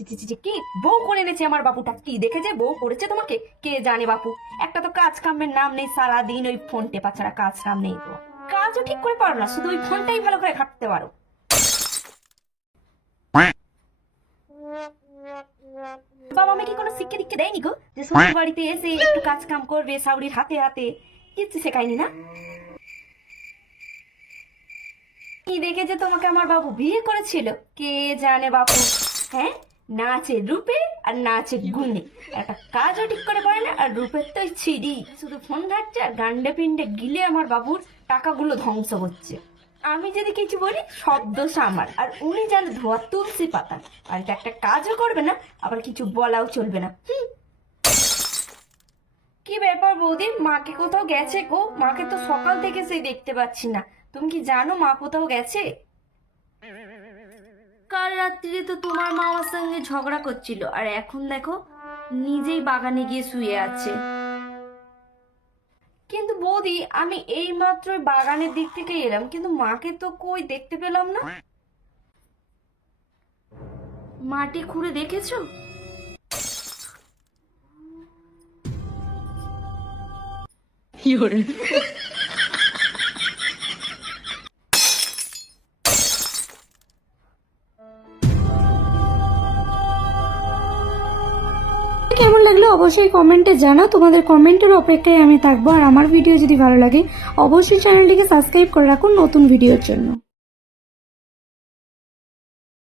ছি ছি ছি ছি, কি বউ করে এনেছে আমার বাপুটা, কি দেখেছে বউ করেছে তোমাকে, কে জানে বাপু। একটা তো কাজ কামের নাম নেই, সারাদিন ওই ফোন টেপা ছাড়া কাজ কাম নেই। তো কাজও ঠিক করে পারো না, শুধু ওই ফোনটাই ভালো করে ঘাঁটতে পারো। বাবা আমাকে কোনো শিক্ষা দীক্ষা দেয়নি গো, যে শ্বশুর বাড়িতে এসে একটু কাজ কাম করবে শাশুড়ির হাতে হাতে, কিচ্ছু শেখায়নি না। কি দেখেছে তোমাকে আমার বাবু বিয়ে করেছিল, কে জানে বাপু। হ্যাঁ, না আছে রূপে আর না আছে গুণে, একটা কাজও ঠিক করে পারে না, আর রূপের তো ছিড়ি, শুধু ফোন ঘাটছে আর গান্ডে পিন্ডে গিলে আমার বাবুর টাকাগুলো ধ্বংস হচ্ছে। আমি যদি কিছু বলি সব দোষ আমার, আর উনি যেন ধোয়া তুলসী পাতা, আর এটা একটা কাজও করবে না, আবার কিছু বলাও চলবে না। কি ব্যাপার বৌদি, মাকে কোথাও গেছে গো? মাকে তো সকাল থেকে সেই দেখতে পাচ্ছি না। তুমি কি জানো মা কোথাও গেছে? কাল রাত্রিরে তো তোমার মা আমার সঙ্গে ঝগড়া করছিল, আর এখন দেখো নিজেই বাগানে গিয়ে শুয়ে আছে। কিন্তু বৌদি আমি এই মাত্র বাগানের দিক থেকে এলাম, কিন্তু মাকে তো কই দেখতে পেলাম না। মাটি খুঁড়ে দেখেছো? কেমন লাগলো অবশ্যই কমেন্টে জানাও, তোমাদের কমেন্টের অপেক্ষায় আমি থাকবো। আর আমার ভিডিও যদি ভালো লাগে অবশ্যই চ্যানেলটিকে সাবস্ক্রাইব করে রাখুন নতুন ভিডিওর জন্য।